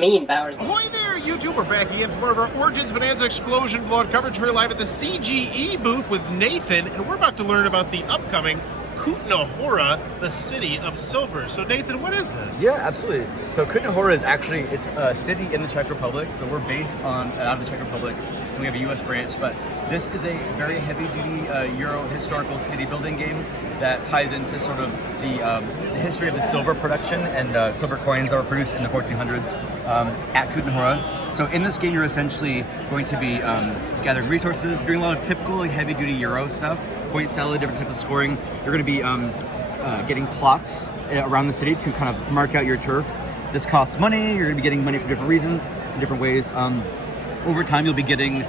mean, Bowers? Ahoy there, YouTube! We're back again for more of our Origins Bonanza Explosion Blood coverage. We're live at the CGE booth with Nathan, and we're about to learn about the upcoming Kutná Hora, the City of Silver. So Nathan, what is this? Yeah, absolutely. So Kutná Hora is actually, it's a city in the Czech Republic. So we're based out of the Czech Republic, and we have a US branch, but this is a very heavy-duty Euro historical city building game that ties into sort of the history of the silver production and silver coins that were produced in the 1400s at Kutná Hora. So in this game, you're essentially going to be gathering resources, doing a lot of typical heavy-duty Euro stuff, point salad, different types of scoring. You're going to be getting plots around the city to kind of mark out your turf. This costs money. You're going to be getting money for different reasons, in different ways. Over time, you'll be getting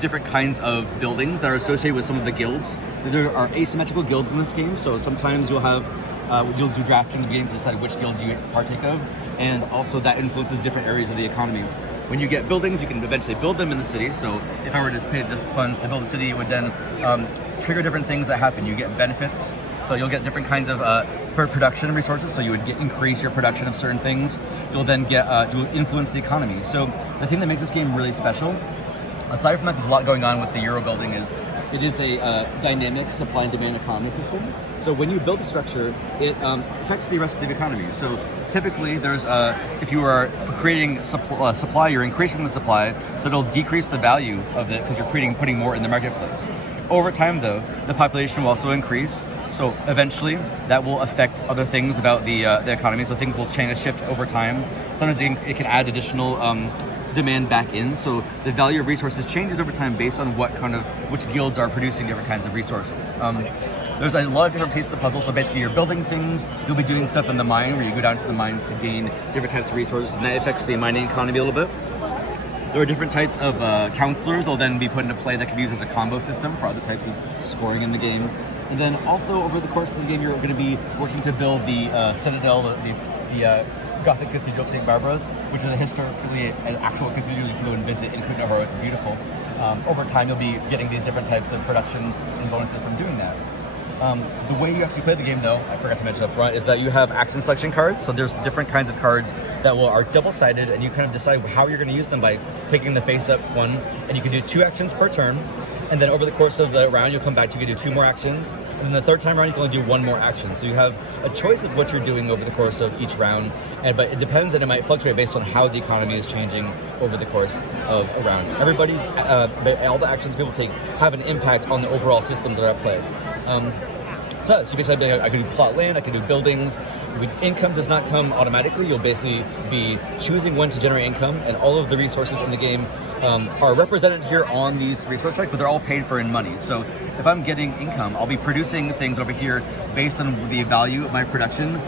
different kinds of buildings that are associated with some of the guilds. There are asymmetrical guilds in this game, so sometimes you'll do drafting in the beginning to decide which guilds you partake of, and also that influences different areas of the economy. When you get buildings, you can eventually build them in the city. So if I were to pay the funds to build a city, it would then trigger different things that happen. You get benefits, so you'll get different kinds of production resources. So you would increase your production of certain things. You'll then get to influence the economy. So the thing that makes this game really special, aside from that, there's a lot going on with the Euro building, is it is a dynamic supply and demand economy system. So when you build a structure, it affects the rest of the economy. So typically, there's if you are creating supply, you're increasing the supply, so it'll decrease the value of it because you're putting more in the marketplace. Over time, though, the population will also increase. So eventually, that will affect other things about the economy. So things will change, shift over time. Sometimes it can add additional demand back in. So the value of resources changes over time based on which guilds are producing different kinds of resources. There's a lot of different pieces of the puzzle. So basically, you're building things. You'll be doing stuff in the mine where you go down to the mines to gain different types of resources, and that affects the mining economy a little bit. There are different types of counselors that'll then be put into play that can be used as a combo system for other types of scoring in the game. And then also over the course of the game, you're going to be working to build the citadel, the Gothic Cathedral of St. Barbara's, which is an actual cathedral you can go and visit in Kutná Hora. It's beautiful. Over time, you'll be getting these different types of production and bonuses from doing that. The way you actually play the game, though, I forgot to mention up front, is that you have action selection cards. So there's different kinds of cards that are double-sided, and you kind of decide how you're going to use them by picking the face-up one. And you can do 2 actions per turn. And then over the course of the round, you'll come back, you can do 2 more actions. And then the third time around, you can only do 1 more action. So you have a choice of what you're doing over the course of each round. But it depends, and it might fluctuate based on how the economy is changing over the course of a round. All the actions people take have an impact on the overall systems that are at play. So basically, I can do plot land, I can do buildings. Income does not come automatically. You'll basically be choosing when to generate income, and all of the resources in the game are represented here on these resource tracks, but they're all paid for in money. So if I'm getting income, I'll be producing things over here based on the value of my production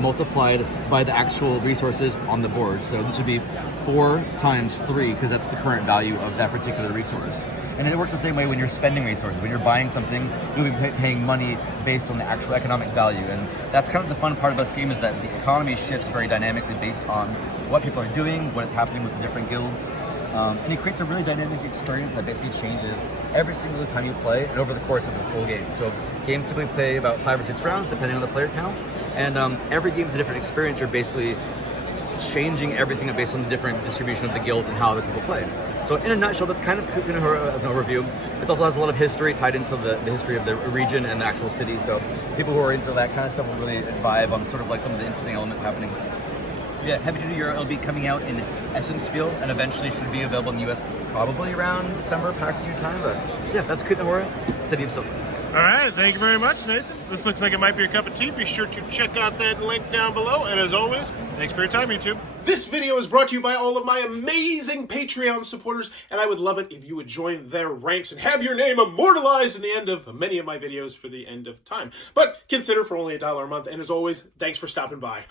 multiplied by the actual resources on the board. So this would be 4 times 3, because that's the current value of that particular resource. And it works the same way when you're spending resources. When you're buying something, you'll be paying money based on the actual economic value. And that's kind of the fun part about this game, is that the economy shifts very dynamically based on what people are doing, what is happening with the different guilds. And it creates a really dynamic experience that basically changes every single time you play and over the course of the full game. So games typically play about 5 or 6 rounds, depending on the player count. And every game is a different experience. You're basically changing everything based on the different distribution of the guilds and how the people play. So in a nutshell, that's kind of Kutná Hora as an overview. It also has a lot of history tied into the history of the region and the actual city. So people who are into that kind of stuff will really vibe on sort of like some of the interesting elements happening. Yeah, Heavy Duty Euro will be coming out in Essensspiel and eventually should be available in the US probably around December, PAX U time. But yeah, that's Kutná Hora, City of Silver. All right, thank you very much, Nathan. This looks like it might be your cup of tea. Be sure to check out that link down below. And as always, thanks for your time, YouTube. This video is brought to you by all of my amazing Patreon supporters, and I would love it if you would join their ranks and have your name immortalized in the end of many of my videos for the end of time. But consider for only $1 a month, and as always, thanks for stopping by.